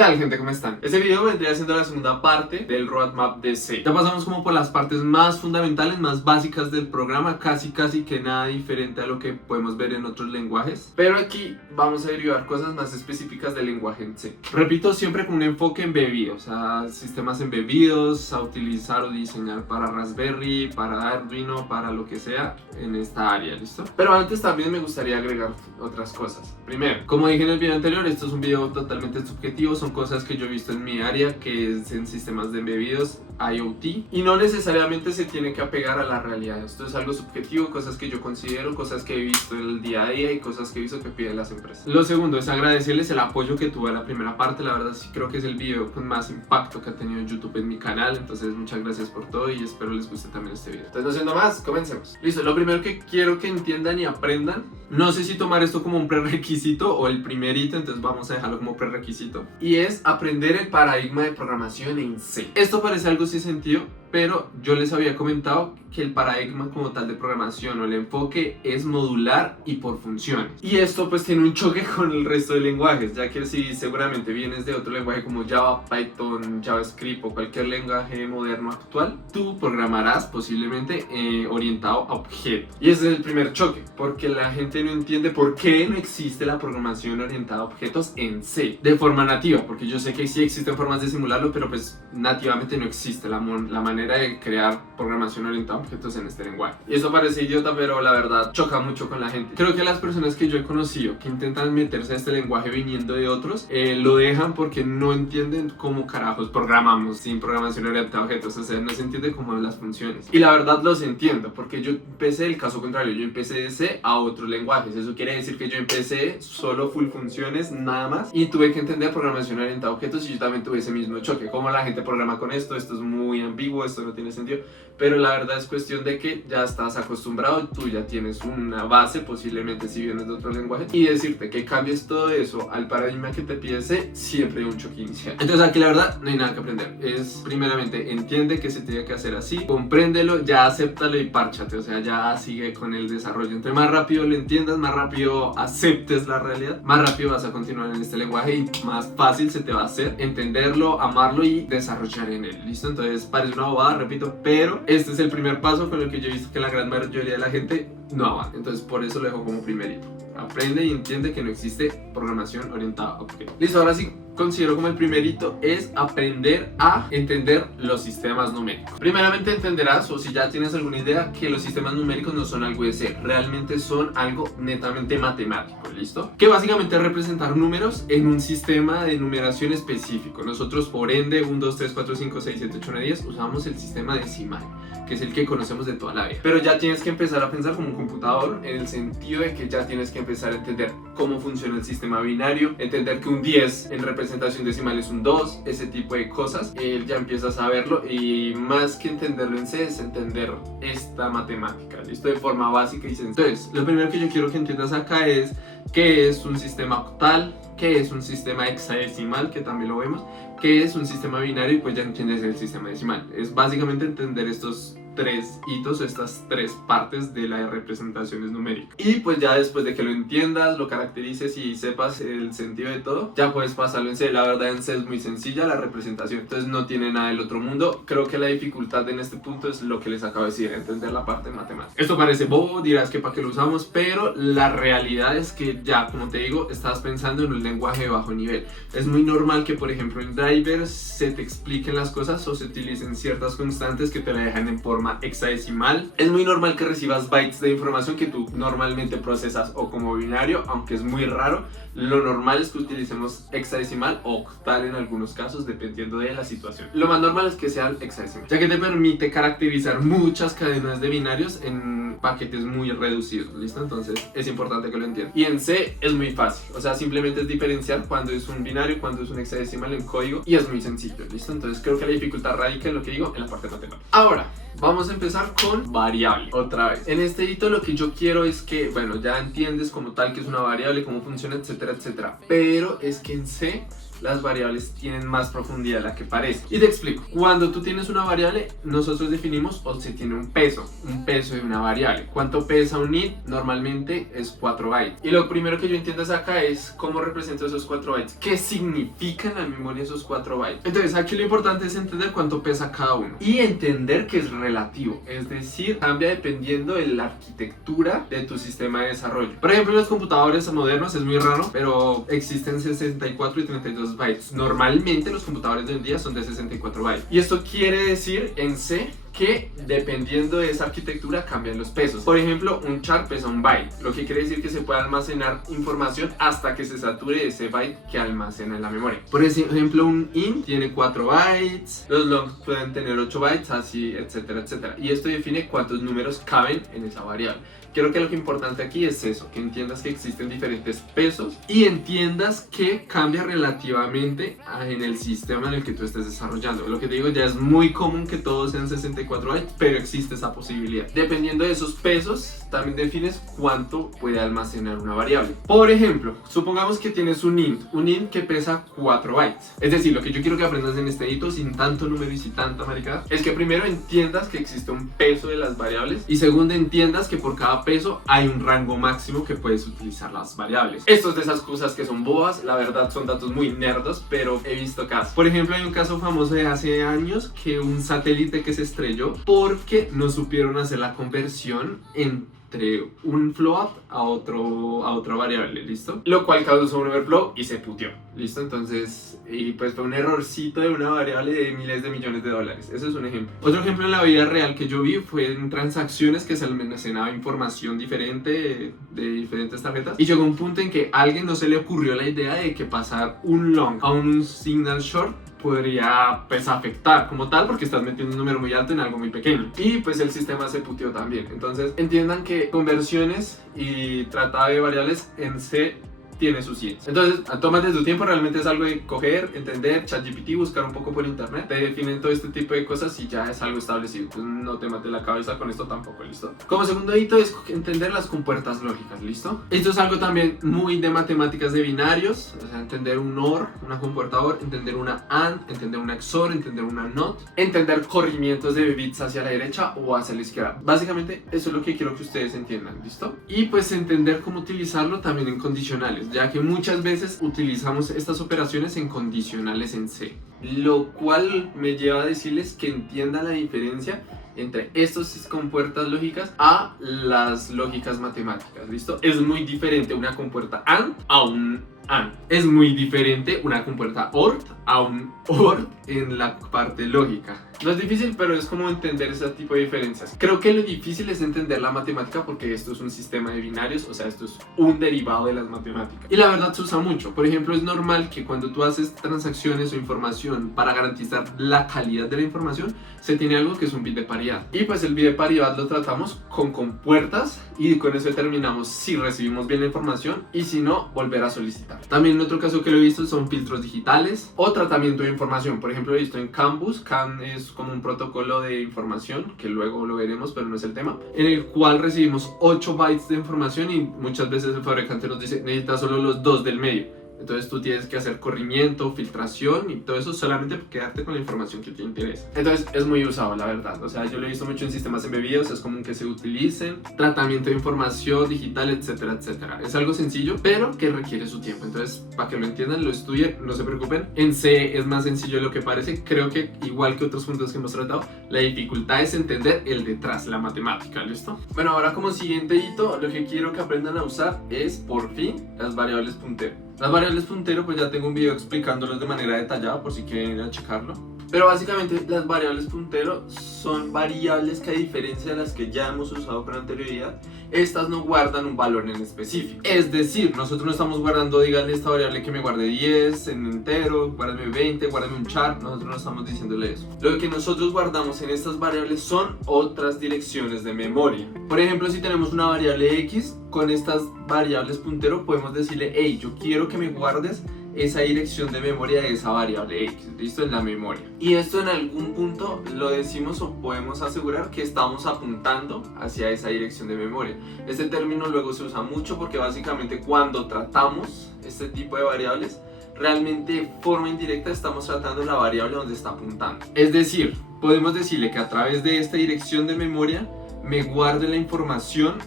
tal, gente? ¿Cómo están? Este video vendría siendo la segunda parte del roadmap de C. Ya pasamos como por las partes más fundamentales, más básicas del programa, casi que nada diferente a lo que podemos ver en otros lenguajes. Pero aquí vamos a derivar cosas más específicas del lenguaje en C. Repito, siempre con un enfoque embebidos, a sistemas embebidos, a utilizar o diseñar para Raspberry, para Arduino, para lo que sea en esta área, ¿listo? Pero antes también me gustaría agregar otras cosas. Primero, como dije en el video anterior, esto es un video totalmente subjetivo, son cosas que yo he visto en mi área, que es en sistemas de embebidos, IoT, y no necesariamente se tiene que apegar a la realidad. Esto es algo subjetivo, cosas que yo considero, cosas que he visto en el día a día y cosas que he visto que piden las empresas. Lo segundo es agradecerles el apoyo que tuve a la primera parte. La verdad sí creo que es el video con más impacto que ha tenido YouTube en mi canal, entonces muchas gracias por todo y espero les guste también este video. Entonces, no siendo más, comencemos. Listo, lo primero que quiero que entiendan y aprendan, no sé si tomar esto como un prerequisito o el primerito, entonces vamos a dejarlo como prerequisito, y es aprender el paradigma de programación en C. Esto parece algo sin sentido, pero yo les había comentado que el paradigma como tal de programación o el enfoque es modular y por funciones. Y esto pues tiene un choque con el resto de lenguajes, ya que si seguramente vienes de otro lenguaje como Java, Python, JavaScript o cualquier lenguaje moderno actual, tú programarás posiblemente orientado a objetos. Y ese es el primer choque, porque la gente no entiende por qué no existe la programación orientada a objetos en C de forma nativa, porque yo sé que sí existen formas de simularlo, pero pues nativamente no existe la manera de crear programación orientada a objetos en este lenguaje. Y eso parece idiota, pero la verdad choca mucho con la gente. Creo que las personas que yo he conocido que intentan meterse a este lenguaje viniendo de otros, lo dejan porque no entienden cómo carajos programamos sin programación orientada a objetos. O sea, no se entiende cómo las funciones. Y la verdad los entiendo, porque yo empecé el caso contrario. Yo empecé de C a otros lenguajes. Eso quiere decir que yo empecé solo full funciones, nada más, y tuve que entender programación orientada a objetos, y yo también tuve ese mismo choque. Cómo la gente programa con esto es muy ambiguo, esto no tiene sentido, pero la verdad es cuestión de que ya estás acostumbrado, tú ya tienes una base, posiblemente si vienes de otro lenguaje, y decirte que cambies todo eso al paradigma que te pide C, siempre hay un choque inicial. Entonces aquí la verdad no hay nada que aprender, es primeramente entiende que se tiene que hacer así, compréndelo, ya acéptalo y párchate, o sea, ya sigue con el desarrollo. Entre más rápido lo entiendas, más rápido aceptes la realidad, más rápido vas a continuar en este lenguaje y más fácil se te va a hacer entenderlo, amarlo y desarrollar en él, ¿listo? Entonces parece una bobada, repito, pero este es el primer paso con el que yo he visto que la gran mayoría de la gente no avanza. Entonces por eso lo dejo como primerito. Aprende y entiende que no existe programación orientada a objetos. Listo, ahora sí considero como el primerito es aprender a entender los sistemas numéricos. Primeramente entenderás, o si ya tienes alguna idea, que los sistemas numéricos no son algo de C, realmente son algo netamente matemático, ¿listo? Que básicamente es representar números en un sistema de numeración específico. Nosotros por ende 1, 2, 3, 4, 5, 6, 7, 8, 9, 10 usamos el sistema decimal, que es el que conocemos de toda la vida. Pero ya tienes que empezar a pensar como un computador, en el sentido de que ya tienes que empezar a entender cómo funciona el sistema binario, entender que un 10 en representación decimal es un 2, ese tipo de cosas. Ya empiezas a verlo, y más que entenderlo en C es entender esta matemática, ¿listo? De forma básica y sencilla. Entonces, lo primero que yo quiero que entiendas acá es qué es un sistema octal, qué es un sistema hexadecimal, que también lo vemos, qué es un sistema binario, y pues ya entiendes el sistema decimal. Es básicamente entender estos tres hitos, estas tres partes de las representaciones numéricas. Y pues ya después de que lo entiendas, lo caracterices y sepas el sentido de todo, ya puedes pasarlo en C. La verdad en C es muy sencilla la representación, entonces no tiene nada del otro mundo. Creo que la dificultad en este punto es lo que les acabo de decir, entender la parte matemática. Esto parece bobo, dirás que para qué lo usamos, pero la realidad es que ya, como te digo, estás pensando en un lenguaje de bajo nivel. Es muy normal que, por ejemplo, en drivers se te expliquen las cosas o se utilicen ciertas constantes que te la dejan en forma hexadecimal. Es muy normal que recibas bytes de información que tú normalmente procesas o como binario, aunque es muy raro. Lo normal es que utilicemos hexadecimal o octal en algunos casos, dependiendo de la situación. Lo más normal es que sean hexadecimal, ya que te permite caracterizar muchas cadenas de binarios en paquetes muy reducidos, ¿listo? Entonces es importante que lo entiendan. Y en C es muy fácil, o sea, simplemente es diferenciar cuando es un binario, cuando es un hexadecimal en código, y es muy sencillo, ¿listo? Entonces creo que la dificultad radica en lo que digo, en la parte matemática. Ahora, vamos a empezar con variable, otra vez. En este hito lo que yo quiero es que, bueno, ya entiendes como tal que es una variable, cómo funciona, etcétera, etcétera. Pero es que en C las variables tienen más profundidad de la que parece. Y te explico. Cuando tú tienes una variable, nosotros definimos o se tiene un peso de una variable. ¿Cuánto pesa un int? Normalmente es 4 bytes. Y lo primero que yo entiendo acá es cómo represento esos 4 bytes. ¿Qué significan en la memoria esos 4 bytes? Entonces aquí lo importante es entender cuánto pesa cada uno. Y entender que es relativo. Es decir, cambia dependiendo de la arquitectura de tu sistema de desarrollo. Por ejemplo, en los computadores modernos es muy raro, pero existen 64 y 32 bytes. Normalmente los computadores de hoy en día son de 64 bytes. Y esto quiere decir en C que dependiendo de esa arquitectura cambian los pesos. Por ejemplo, un char pesa un byte, lo que quiere decir que se puede almacenar información hasta que se sature ese byte que almacena en la memoria. Por ejemplo, un int tiene 4 bytes, los longs pueden tener 8 bytes, así, etcétera, etcétera. Y esto define cuántos números caben en esa variable. Creo que lo que es importante aquí es eso, que entiendas que existen diferentes pesos y entiendas que cambia relativamente en el sistema en el que tú estés desarrollando. Lo que te digo, ya es muy común que todos sean 64 bytes, pero existe esa posibilidad. Dependiendo de esos pesos, también defines cuánto puede almacenar una variable. Por ejemplo, supongamos que tienes un int que pesa 4 bytes. Es decir, lo que yo quiero que aprendas en este hito, sin tanto número y sin tanta maricada, es que primero entiendas que existe un peso de las variables y segundo entiendas que por cada peso hay un rango máximo que puedes utilizar las variables. Esto es de esas cosas que son bobas, la verdad son datos muy nerdos, pero he visto casos. Por ejemplo, hay un caso famoso de hace años que un satélite que se estrelló porque no supieron hacer la conversión entre un float a otra variable, ¿listo? Lo cual causó un overflow y se puteó, ¿listo? Entonces, y pues fue un errorcito de una variable de miles de millones de dólares. Ese es un ejemplo. Otro ejemplo en la vida real que yo vi fue en transacciones que se almacenaba información diferente de diferentes tarjetas y llegó un punto en que a alguien no se le ocurrió la idea de que pasar un long a un signal short podría pues afectar como tal porque estás metiendo un número muy alto en algo muy pequeño y pues el sistema se puteó también. Entonces entiendan que conversiones y tratado de variables en C tiene su ciencia. Entonces, tómate tu tiempo, realmente es algo de coger, entender, ChatGPT, buscar un poco por internet, te definen todo este tipo de cosas y ya es algo establecido. Entonces no te mates la cabeza con esto tampoco, ¿listo? Como segundo hito es entender las compuertas lógicas, ¿listo? Esto es algo también muy de matemáticas de binarios, o sea, entender un OR, una compuerta OR, entender una AND, entender una XOR, entender una NOT, entender corrimientos de bits hacia la derecha o hacia la izquierda. Básicamente eso es lo que quiero que ustedes entiendan, ¿listo? Y pues entender cómo utilizarlo también en condicionales, ya que muchas veces utilizamos estas operaciones en condicionales en C, lo cual me lleva a decirles que entiendan la diferencia entre estas compuertas lógicas a las lógicas matemáticas, ¿listo? Es muy diferente una compuerta AND a un AND. Es muy diferente una compuerta OR a un OR en la parte lógica. No es difícil, pero es como entender ese tipo de diferencias. Creo que lo difícil es entender la matemática porque esto es un sistema de binarios, o sea, esto es un derivado de las matemáticas. Y la verdad se usa mucho. Por ejemplo, es normal que cuando tú haces transacciones o información para garantizar la calidad de la información, se tiene algo que es un bit de paridad. Y pues el bit de paridad lo tratamos con compuertas y con eso determinamos si recibimos bien la información y si no, volver a solicitar. También otro caso que lo he visto son filtros digitales o tratamiento de información. Por ejemplo, he visto en CAN bus. CAN es como un protocolo de información que luego lo veremos, pero no es el tema, en el cual recibimos 8 bytes de información y muchas veces el fabricante nos dice necesitas solo los 2 del medio. Entonces tú tienes que hacer corrimiento, filtración y todo eso solamente por quedarte con la información que te interesa. Entonces es muy usado, la verdad. O sea, yo lo he visto mucho en sistemas embebidos, es común que se utilicen, tratamiento de información digital, etcétera, etcétera. Es algo sencillo, pero que requiere su tiempo. Entonces, para que lo entiendan, lo estudien, no se preocupen. En C es más sencillo de lo que parece. Creo que igual que otros puntos que hemos tratado, la dificultad es entender el detrás, la matemática, ¿listo? Bueno, ahora como siguiente hito, lo que quiero que aprendan a usar es, por fin, las variables puntero. Las variables puntero, pues ya tengo un video explicándolos de manera detallada por si quieren ir a checarlo. Pero básicamente las variables puntero son variables que, a diferencia de las que ya hemos usado con anterioridad, estas no guardan un valor en específico. Es decir, nosotros no estamos guardando, díganle esta variable que me guarde 10 en entero, guárdame 20, guárdame un char. Nosotros no estamos diciéndole eso. Lo que nosotros guardamos en estas variables son otras direcciones de memoria. Por ejemplo, si tenemos una variable x, con estas variables puntero podemos decirle, hey, yo quiero que me guardes esa dirección de memoria de esa variable x, listo, en la memoria. Y esto en algún punto lo decimos o podemos asegurar que estamos apuntando hacia esa dirección de memoria. Este término luego se usa mucho porque básicamente cuando tratamos este tipo de variables realmente de forma indirecta estamos tratando la variable donde está apuntando. Es decir, podemos decirle que a través de esta dirección de memoria me guarde la información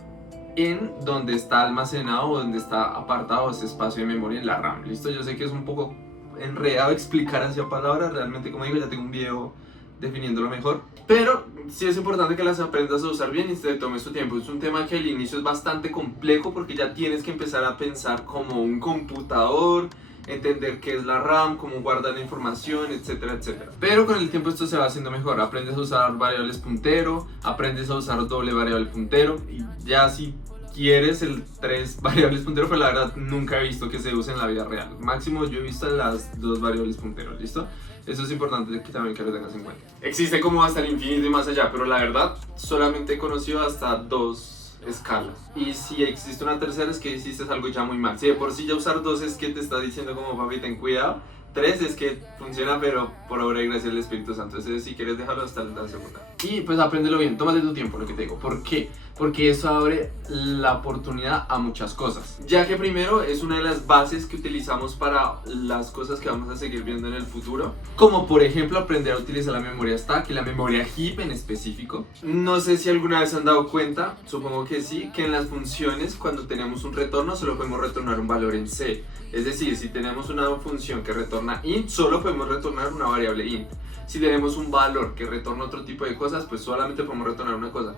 en donde está almacenado o donde está apartado ese espacio de memoria en la RAM. ¿Listo? Yo sé que es un poco enredado explicar hacia palabras, realmente como digo ya tengo un video definiéndolo mejor, pero sí es importante que las aprendas a usar bien y te tomes tu tiempo. Es un tema que al inicio es bastante complejo porque ya tienes que empezar a pensar como un computador, entender qué es la RAM, cómo guardar la información, etcétera, etcétera. Pero con el tiempo esto se va haciendo mejor. Aprendes a usar variables puntero, aprendes a usar doble variable puntero y ya si quieres el 3 variables puntero, pues la verdad nunca he visto que se use en la vida real. Máximo yo he visto las 2 variables puntero, ¿listo? Eso es importante que también que lo tengas en cuenta. Existe como hasta el infinito y más allá, pero la verdad solamente he conocido hasta 2 escalas. Y si existe una tercera es que hiciste algo ya muy mal. Si de por sí ya usar 2 es que te está diciendo como papi ten cuidado, 3 es que funciona pero por obra y gracia del Espíritu Santo. Entonces si quieres dejarlo hasta la segunda. Y pues apréndelo bien, tómate tu tiempo, lo que te digo. ¿Por qué? Porque eso abre la oportunidad a muchas cosas, ya que primero es una de las bases que utilizamos para las cosas que vamos a seguir viendo en el futuro, como por ejemplo aprender a utilizar la memoria stack y la memoria heap en específico. No sé si alguna vez se han dado cuenta, supongo que sí, que en las funciones cuando tenemos un retorno solo podemos retornar un valor en C. Es decir, si tenemos una función que retorna int, solo podemos retornar una variable int. Si tenemos un valor que retorna otro tipo de cosas, pues solamente podemos retornar una cosa.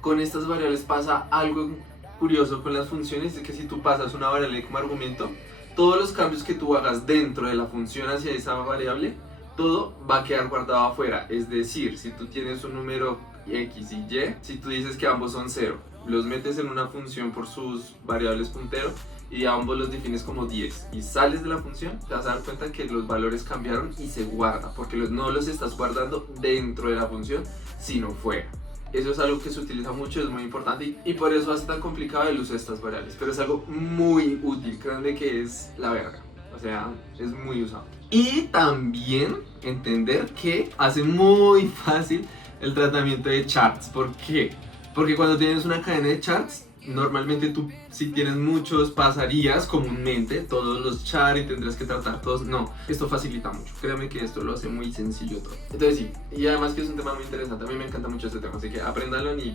Con estas variables pasa algo curioso con las funciones, es que si tú pasas una variable como argumento, todos los cambios que tú hagas dentro de la función hacia esa variable, todo va a quedar guardado afuera. Es decir, si tú tienes un número x y y, si tú dices que ambos son 0, los metes en una función por sus variables puntero y a ambos los defines como 10 y sales de la función, te vas a dar cuenta que los valores cambiaron y se guarda, porque no los estás guardando dentro de la función, sino fuera. Eso es algo que se utiliza mucho, es muy importante y por eso hace tan complicado el uso de estas variables, pero es algo muy útil, créanme que es la verga, o sea, es muy usado. Y también entender que hace muy fácil el tratamiento de charts. ¿Por qué? Porque cuando tienes una cadena de charts, normalmente tú, si tienes muchos, pasarías comúnmente todos los charts y tendrás que tratar todos. No, esto facilita mucho. Créame que esto lo hace muy sencillo todo. Entonces sí, y además que es un tema muy interesante. A mí me encanta mucho este tema, así que apréndanlo y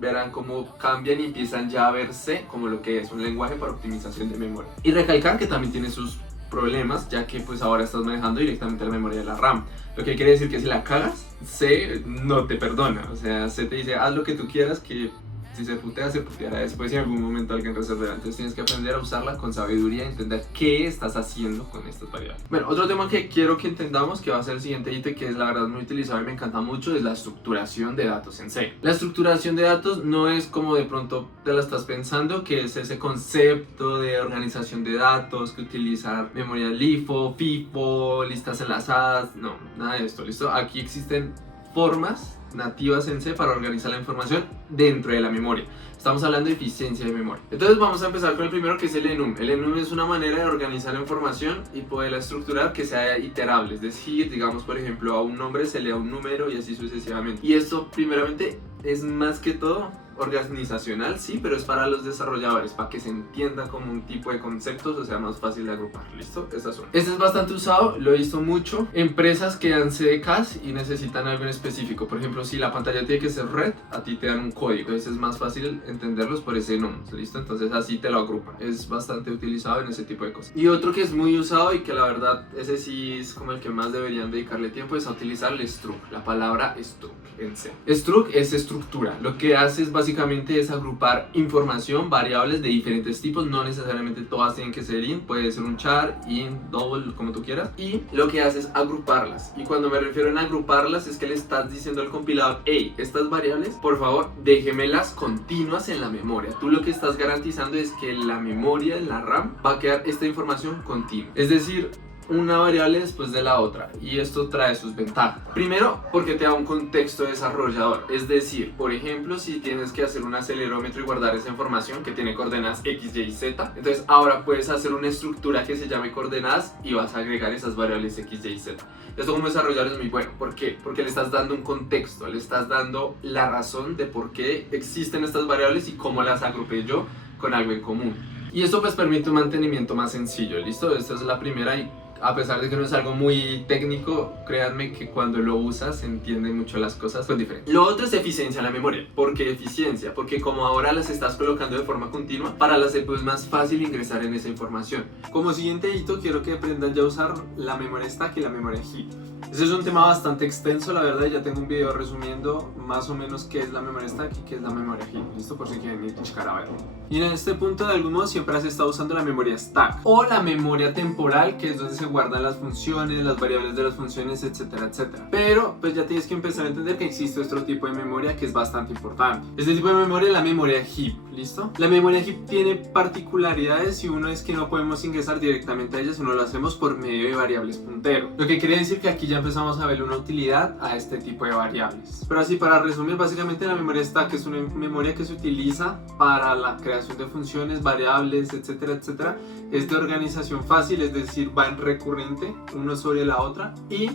verán cómo cambian y empiezan ya a verse como lo que es un lenguaje para optimización de memoria. Y recalcar que también tiene sus problemas, ya que pues ahora estás manejando directamente la memoria de la RAM. Lo que quiere decir que si la cagas, C no te perdona. O sea, C te dice haz lo que tú quieras, que si se putea, se puteará después y en algún momento alguien resolverá. Entonces tienes que aprender a usarla con sabiduría y entender qué estás haciendo con estas variables. Bueno, otro tema que quiero que entendamos, que va a ser el siguiente ítem, que es la verdad muy utilizado y me encanta mucho, es la estructuración de datos en C. La estructuración de datos no es como de pronto te la estás pensando, que es ese concepto de organización de datos, que utilizar memoria LIFO, FIFO, listas enlazadas, no, nada de esto, ¿listo? Aquí existen formas nativas en C para organizar la información dentro de la memoria. Estamos hablando de eficiencia de memoria. Entonces vamos a empezar con el primero, que es el enum. El enum es una manera de organizar la información y poderla estructurar que sea iterable. Es decir, digamos por ejemplo a un nombre se le da un número y así sucesivamente. Y esto primeramente es más que todo organizacional, sí, pero es para los desarrolladores, para que se entienda como un tipo de conceptos, o sea, más fácil de agrupar, ¿listo? Esta es una. Este es bastante usado, lo he visto mucho. Empresas que dan CDKs y necesitan algo en específico. Por ejemplo, si la pantalla tiene que ser red, a ti te dan un código, entonces es más fácil entenderlos por ese nombre, ¿listo? Entonces así te lo agrupan. Es bastante utilizado en ese tipo de cosas. Y otro que es muy usado y que la verdad, ese sí es como el que más deberían dedicarle tiempo, es a utilizar el struct, la palabra struct en C. Struct es estructura. Lo que hace es básicamente es agrupar información, variables de diferentes tipos, no necesariamente todas tienen que ser int, puede ser un char, int, double, como tú quieras, y lo que hace es agruparlas. Y cuando me refiero en agruparlas es que le estás diciendo al compilador, hey, estas variables, por favor, déjemelas continuas en la memoria. Tú lo que estás garantizando es que la memoria, en la RAM, va a quedar esta información continua. Es decir, una variable después de la otra, y esto trae sus ventajas. Primero, porque te da un contexto desarrollador, es decir, por ejemplo, si tienes que hacer un acelerómetro y guardar esa información que tiene coordenadas x, y, z, entonces ahora puedes hacer una estructura que se llame coordenadas y vas a agregar esas variables x, y, z. Esto como desarrollador es muy bueno. ¿Por qué? Porque le estás dando un contexto, le estás dando la razón de por qué existen estas variables y cómo las agrupé yo con algo en común. Y esto pues permite un mantenimiento más sencillo, ¿listo? Esta es la primera y A pesar de que no es algo muy técnico, créanme que cuando lo usas se entienden mucho las cosas con diferencia. Lo otro es eficiencia en la memoria. ¿Por qué eficiencia? Porque como ahora las estás colocando de forma continua, para la CPU es más fácil ingresar en esa información. Como siguiente hito, quiero que aprendan ya a usar la memoria stack y la memoria heap. Ese es un tema bastante extenso, la verdad. Ya tengo un video resumiendo más o menos qué es la memoria stack y qué es la memoria heap. Listo, por si quieren ir a checar a verlo. Y en este punto, de algún modo, siempre has estado usando la memoria stack o la memoria temporal, que es donde se guardan las funciones, las variables de las funciones, etcétera, etcétera. Pero pues ya tienes que empezar a entender que existe otro tipo de memoria que es bastante importante. Este tipo de memoria es la memoria heap. ¿Listo? La memoria heap tiene particularidades y uno es que no podemos ingresar directamente a ella, sino lo hacemos por medio de variables puntero. Lo que quiere decir que aquí ya empezamos a ver una utilidad a este tipo de variables. Pero así, para resumir, básicamente la memoria stack es una memoria que se utiliza para la creación de funciones, variables, etcétera, etcétera. Es de organización fácil, es decir, va en recurrente uno sobre la otra y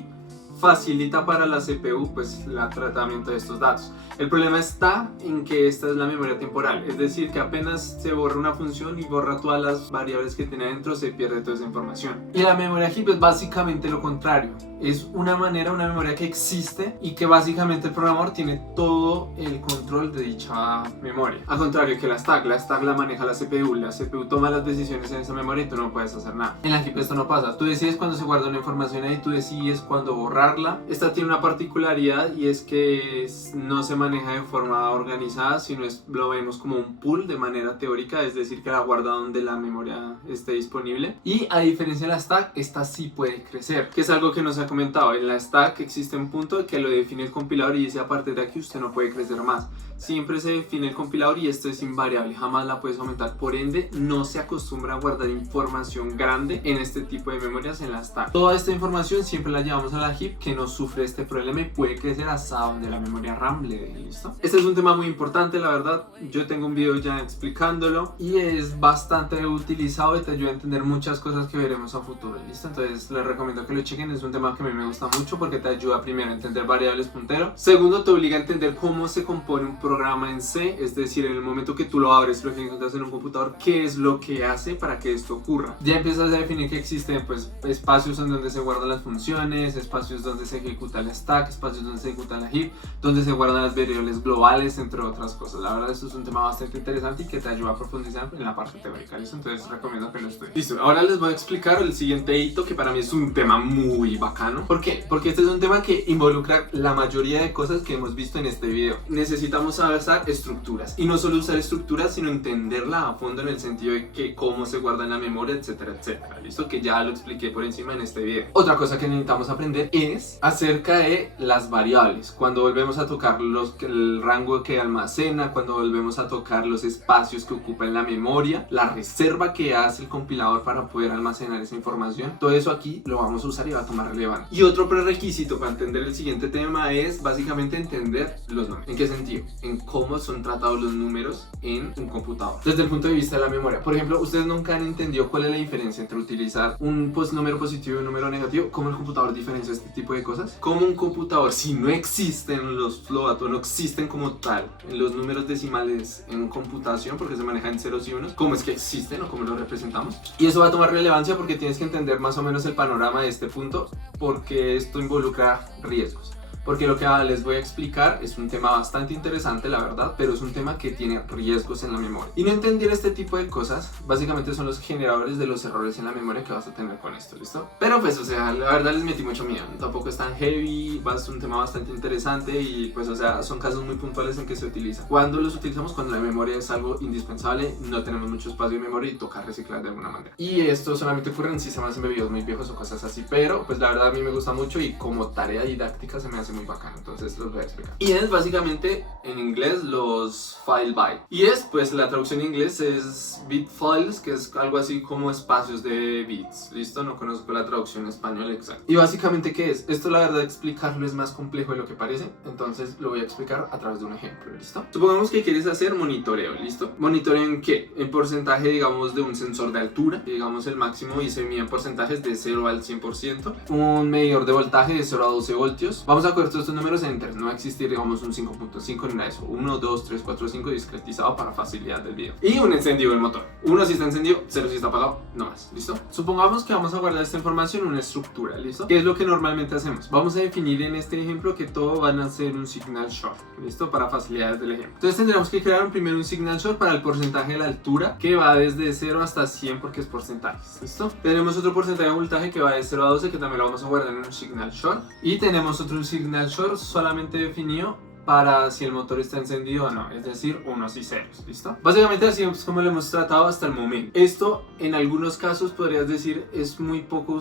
facilita para la CPU pues el tratamiento de estos datos. El problema está en que esta es la memoria temporal, es decir, que apenas se borra una función y borra todas las variables que tiene adentro, se pierde toda esa información. Y la memoria heap es básicamente lo contrario, es una memoria que existe y que básicamente el programador tiene todo el control de dicha memoria. Al contrario que la stack la maneja la CPU toma las decisiones en esa memoria y tú no puedes hacer nada. En la heap esto no pasa, tú decides cuando se guarda una información ahí, tú decides cuándo borrarla. Esta tiene una particularidad y es que no se maneja de forma organizada, sino lo vemos como un pool de manera teórica, es decir, que la guarda donde la memoria esté disponible. Y a diferencia de la stack, esta sí puede crecer, que es algo que nos ha comentado. En la stack existe un punto que lo define el compilador y dice: a partir de aquí usted no puede crecer más. Siempre se define el compilador y esto es invariable, jamás la puedes aumentar. Por ende, no se acostumbra a guardar información grande en este tipo de memorias en la stack. Toda esta información siempre la llevamos a la heap, que no sufre este problema y puede crecer hasta donde la memoria RAM le dé. ¿Listo? Este es un tema muy importante, la verdad. Yo tengo un video ya explicándolo y es bastante utilizado y te ayuda a entender muchas cosas que veremos a futuro. ¿Listo? Entonces les recomiendo que lo chequen. Es un tema que a mí me gusta mucho porque te ayuda primero a entender variables puntero. Segundo, te obliga a entender cómo se compone un programa en C, es decir, en el momento que tú lo abres, lo ejecutas en un computador, qué es lo que hace para que esto ocurra. Ya empiezas a definir que existen pues espacios en donde se guardan las funciones, espacios donde se ejecuta el stack, espacios donde se ejecuta la heap, donde se guardan las variables globales, entre otras cosas. La verdad, esto es un tema bastante interesante y que te ayuda a profundizar en la parte teórica. ¿Listo? Entonces recomiendo que lo estudies. Listo, ahora les voy a explicar el siguiente hito, que para mí es un tema muy bacano. ¿Por qué? Porque este es un tema que involucra la mayoría de cosas que hemos visto en este video. Necesitamos saber estructuras, y no solo usar estructuras, sino entenderla a fondo en el sentido de que cómo se guarda en la memoria, etcétera, etcétera. Listo, que ya lo expliqué por encima en este video. Otra cosa que necesitamos aprender es acerca de las variables. Cuando volvemos a tocar el rango que almacena, cuando volvemos a tocar los espacios que ocupa en la memoria, la reserva que hace el compilador para poder almacenar esa información, todo eso aquí lo vamos a usar y va a tomar relevancia. Y otro prerequisito para entender el siguiente tema es básicamente entender los números. ¿En qué sentido? En cómo son tratados los números en un computador desde el punto de vista de la memoria. Por ejemplo, ustedes nunca han entendido cuál es la diferencia entre utilizar un número positivo y un número negativo. ¿Cómo el computador diferencia este tipo de cosas? Como un computador, si no existen los float o no existen como tal en los números decimales en computación, porque se maneja en ceros y unos, ¿cómo es que existen o cómo lo representamos? Y eso va a tomar relevancia porque tienes que entender más o menos el panorama de este punto, porque esto involucra riesgos. Porque lo que les voy a explicar es un tema bastante interesante, la verdad, pero es un tema que tiene riesgos en la memoria. Y no entender este tipo de cosas, básicamente son los generadores de los errores en la memoria que vas a tener con esto, ¿listo? Pero pues, o sea, la verdad les metí mucho miedo, tampoco es tan heavy, es un tema bastante interesante y pues, o sea, son casos muy puntuales en que se utiliza. Cuando los utilizamos, cuando la memoria es algo indispensable, no tenemos mucho espacio de memoria y toca reciclar de alguna manera. Y esto solamente ocurre en sistemas en videos muy viejos o cosas así, pero pues la verdad a mí me gusta mucho y como tarea didáctica se me hace muy bacano, entonces los voy a explicar. Y es básicamente en inglés los file byte, y es pues la traducción en inglés es bit files, que es algo así como espacios de bits. Listo, no conozco la traducción en español exacta. Y básicamente, ¿qué es? Esto la verdad explicarlo es más complejo de lo que parece, entonces lo voy a explicar a través de un ejemplo. ¿Listo? Supongamos que quieres hacer monitoreo. ¿Listo? ¿Monitoreo en qué? En porcentaje, digamos, de un sensor de altura, digamos el máximo, y se mide en porcentajes de 0 al 100%, un medidor de voltaje de 0 a 12 voltios. Vamos a coger todos estos números enters, no va a existir digamos un 5.5 ni nada de eso, 1, 2, 3, 4, 5 discretizado para facilidad del video. Y un encendido del motor, 1 si está encendido, 0 si está apagado, no más, ¿listo? Supongamos que vamos a guardar esta información en una estructura, ¿listo? ¿Qué es lo que normalmente hacemos? Vamos a definir en este ejemplo que todo van a ser un signal short, ¿listo? Para facilidades del ejemplo. Entonces tendremos que crear primero un signal short para el porcentaje de la altura que va desde 0 hasta 100 porque es porcentajes, ¿listo? Tenemos otro porcentaje de voltaje que va de 0 a 12 que también lo vamos a guardar en un signal short. Y tenemos otro signal short solamente definido para si el motor está encendido o no, es decir, unos y ceros, ¿listo? Básicamente así es como lo hemos tratado hasta el momento. Esto en algunos casos podrías decir es muy poco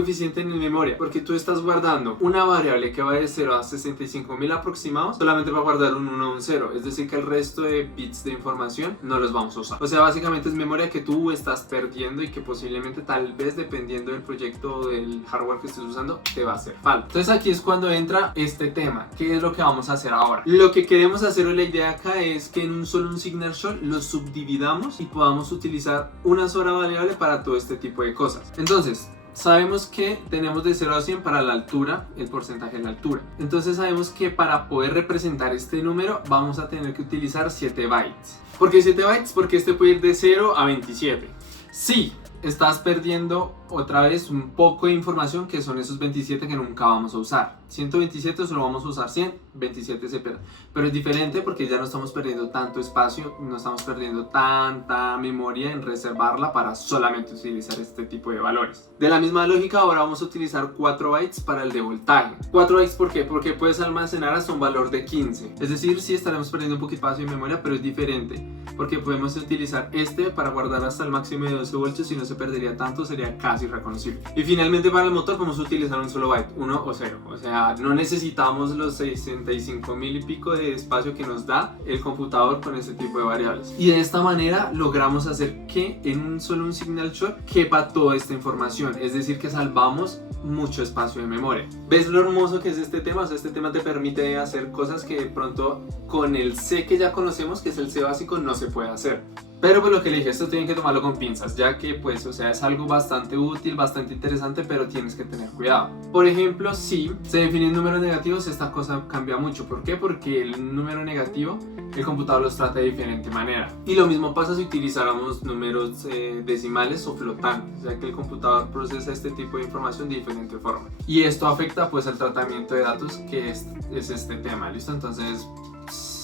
eficiente en memoria, porque tú estás guardando una variable que va de 0 a 65.000 aproximados solamente para guardar un 1 o un 0, es decir que el resto de bits de información no los vamos a usar. O sea, básicamente es memoria que tú estás perdiendo y que posiblemente tal vez dependiendo del proyecto o del hardware que estés usando te va a hacer falta. Entonces aquí es cuando entra este tema, ¿qué es lo que vamos a hacer ahora? Lo que queremos hacer o la idea acá es que en un signal short lo subdividamos y podamos utilizar una sola variable para todo este tipo de cosas. Entonces sabemos que tenemos de 0 a 100 para la altura, el porcentaje de la altura. Entonces sabemos que para poder representar este número vamos a tener que utilizar 7 bytes. ¿Por qué 7 bytes? Porque este puede ir de 0 a 27. Sí, estás perdiendo otra vez un poco de información que son esos 27 que nunca vamos a usar. 127 solo vamos a usar 100, 27 se pierde. Pero es diferente porque ya no estamos perdiendo tanto espacio, no estamos perdiendo tanta memoria en reservarla para solamente utilizar este tipo de valores. De la misma lógica ahora vamos a utilizar 4 bytes para el de voltaje. 4 bytes ¿por qué? Porque puedes almacenar hasta un valor de 15. Es decir, sí estaremos perdiendo un poquito de espacio de memoria, pero es diferente. Porque podemos utilizar este para guardar hasta el máximo de 12 voltios y no se perdería tanto, sería casi reconocible. Y finalmente para el motor podemos utilizar un solo byte, 1 o 0. O sea, no necesitamos los 65.000 y pico de espacio que nos da el computador con este tipo de variables. Y de esta manera logramos hacer que en un signal short quepa toda esta información. Es decir, que salvamos mucho espacio de memoria. ¿Ves lo hermoso que es este tema? O sea, este tema te permite hacer cosas que de pronto con el C que ya conocemos, que es el C básico, no se puede hacer. Pero pues lo que le dije, esto tienen que tomarlo con pinzas, ya que pues, o sea, es algo bastante útil, bastante interesante, pero tienes que tener cuidado. Por ejemplo, si se definen números negativos, esta cosa cambia mucho. ¿Por qué? Porque el número negativo, el computador los trata de diferente manera. Y lo mismo pasa si utilizáramos números decimales o flotantes, ya que el computador procesa este tipo de información de diferente forma. Y esto afecta pues al tratamiento de datos, que es este tema, ¿listo? Entonces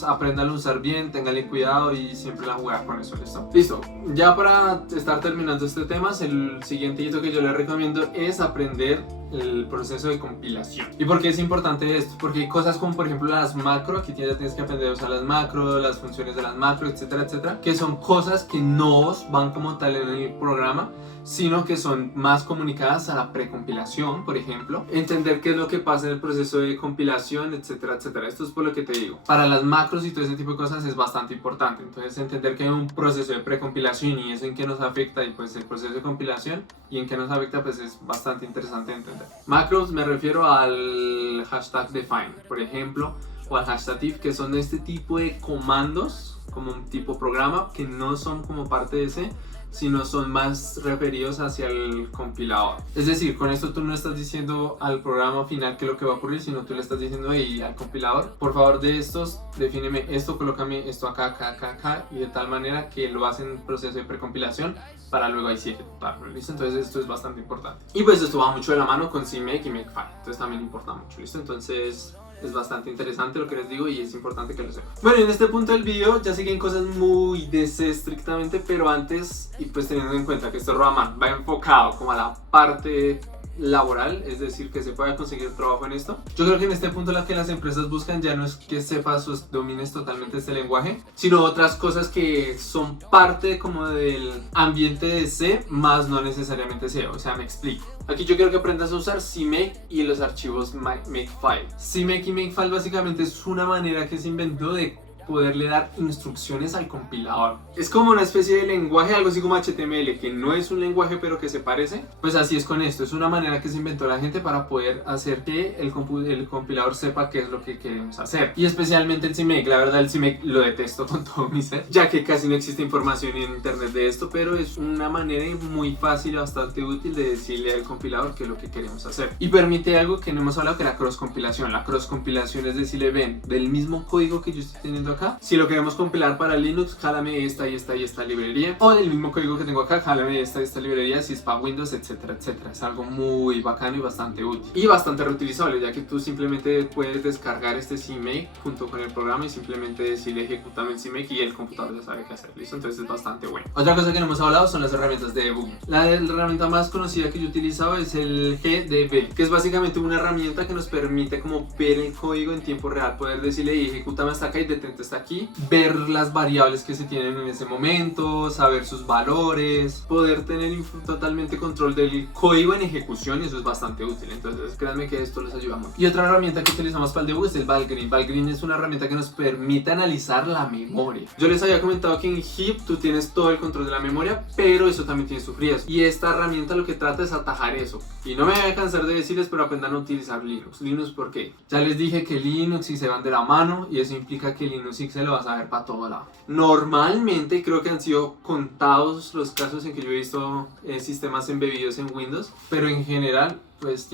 aprendan a usar bien, ténganle cuidado y siempre la jugar con eso, ¿listo? Listo, ya para estar terminando este tema, el siguiente hito que yo les recomiendo es aprender el proceso de compilación. ¿Y por qué es importante esto? Porque hay cosas como por ejemplo las macro, aquí ya tienes que aprender a usar las macro, las funciones de las macro, etcétera, etcétera, que son cosas que no van como tal en el programa, sino que son más comunicadas a la precompilación, por ejemplo. Entender qué es lo que pasa en el proceso de compilación, etcétera, etcétera. Esto es por lo que te digo. Para las macros y todo ese tipo de cosas es bastante importante. Entonces entender que hay un proceso de precompilación y eso en qué nos afecta y pues el proceso de compilación y en qué nos afecta pues es bastante interesante entender. Macros me refiero al hashtag define, por ejemplo, o al hashtag if, que son este tipo de comandos como un tipo programa que no son como parte de C, sino son más referidos hacia el compilador. Es decir, con esto tú no estás diciendo al programa final qué es lo que va a ocurrir, sino tú le estás diciendo ahí al compilador, por favor de estos, defíneme esto, colócame esto acá, acá, acá, acá, y de tal manera que lo hacen en proceso de precompilación para luego ahí sí ejecutarlo, ¿listo? Entonces esto es bastante importante. Y pues esto va mucho de la mano con CMake y Makefile, entonces también importa mucho, ¿listo? Entonces es bastante interesante lo que les digo y es importante que lo sepan. Bueno, en este punto del video ya siguen cosas muy de C estrictamente, pero antes, y pues teniendo en cuenta que este Roadmap va enfocado como a la parte laboral, es decir, que se pueda conseguir trabajo en esto. Yo creo que en este punto lo que las empresas buscan ya no es que sepas o domines totalmente este lenguaje, sino otras cosas que son parte como del ambiente de C, más no necesariamente C. O sea, me explico. Aquí yo quiero que aprendas a usar CMake y los archivos Makefile. CMake y Makefile básicamente es una manera que se inventó de poderle dar instrucciones al compilador. Es como una especie de lenguaje, algo así como HTML, que no es un lenguaje pero que se parece. Pues así es con esto, es una manera que se inventó la gente para poder hacer que el compilador sepa qué es lo que queremos hacer. Y especialmente el CMake, la verdad el CMake lo detesto con todo mi ser, ya que casi no existe información en internet de esto, pero es una manera muy fácil y bastante útil de decirle al compilador qué es lo que queremos hacer. Y permite algo que no hemos hablado, que es la cross compilación. La cross compilación es decirle, ven, del mismo código que yo estoy teniendo acá, si lo queremos compilar para Linux, jálame esta y esta y esta librería, o del mismo código que tengo acá, jálame esta y esta librería si es para Windows, etcétera, etcétera. Es algo muy bacano y bastante útil y bastante reutilizable, ya que tú simplemente puedes descargar este CMake junto con el programa y simplemente decirle ejecutame el CMake y el computador ya sabe qué hacer, ¿listo? Entonces es bastante bueno. Otra cosa que no hemos hablado son las herramientas de debugging. La herramienta más conocida que yo he utilizado es el GDB, que es básicamente una herramienta que nos permite como ver el código en tiempo real, poder decirle ejecútame hasta acá y detente hasta aquí, ver las variables que se tienen en ese momento, saber sus valores, poder tener totalmente control del código en ejecución, y eso es bastante útil. Entonces créanme que esto les ayuda mucho. Y otra herramienta que utilizamos para el debug es el Valgrind. Valgrind es una herramienta que nos permite analizar la memoria. Yo les había comentado que en HEAP tú tienes todo el control de la memoria, pero eso también tiene sus riesgos, y esta herramienta lo que trata es atajar eso. Y no me voy a cansar de decirles, pero aprendan a utilizar Linux. Linux, ¿por qué? Ya les dije que Linux y se van de la mano, y eso implica que Linux sí se lo vas a ver para todo lado. Normalmente creo que han sido contados los casos en que yo he visto sistemas embebidos en Windows, pero en general pues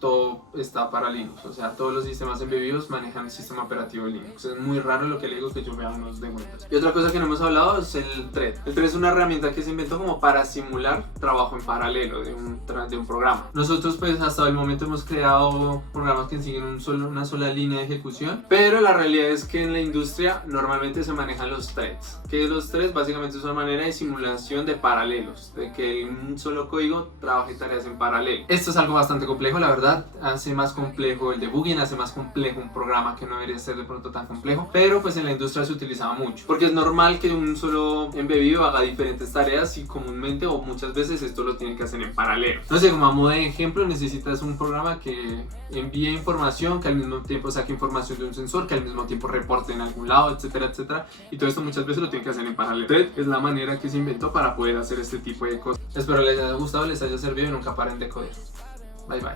todo está para Linux, o sea, todos los sistemas embebidos manejan el sistema operativo Linux. Es muy raro lo que le digo que yo vea unos de Windows. Y otra cosa que no hemos hablado es el thread. El thread es una herramienta que se inventó como para simular trabajo en paralelo de un programa. Nosotros pues hasta el momento hemos creado programas que siguen una sola línea de ejecución, pero la realidad es que en la industria normalmente se manejan los threads. Que los threads básicamente es una manera de simulación de paralelos, de que un solo código trabaje tareas en paralelo. Esto es algo bastante complejo, la verdad, hace más complejo el debugging, hace más complejo un programa que no debería ser de pronto tan complejo, pero pues en la industria se utilizaba mucho, porque es normal que un solo embebido haga diferentes tareas y comúnmente o muchas veces esto lo tienen que hacer en paralelo. Entonces, como a modo de ejemplo, necesitas un programa que envíe información, que al mismo tiempo saque información de un sensor, que al mismo tiempo reporte en algún lado, etcétera, etcétera, y todo esto muchas veces lo tienen que hacer en paralelo. Entonces, es la manera que se inventó para poder hacer este tipo de cosas. Espero les haya gustado, les haya servido y nunca paren de coder. Bye bye.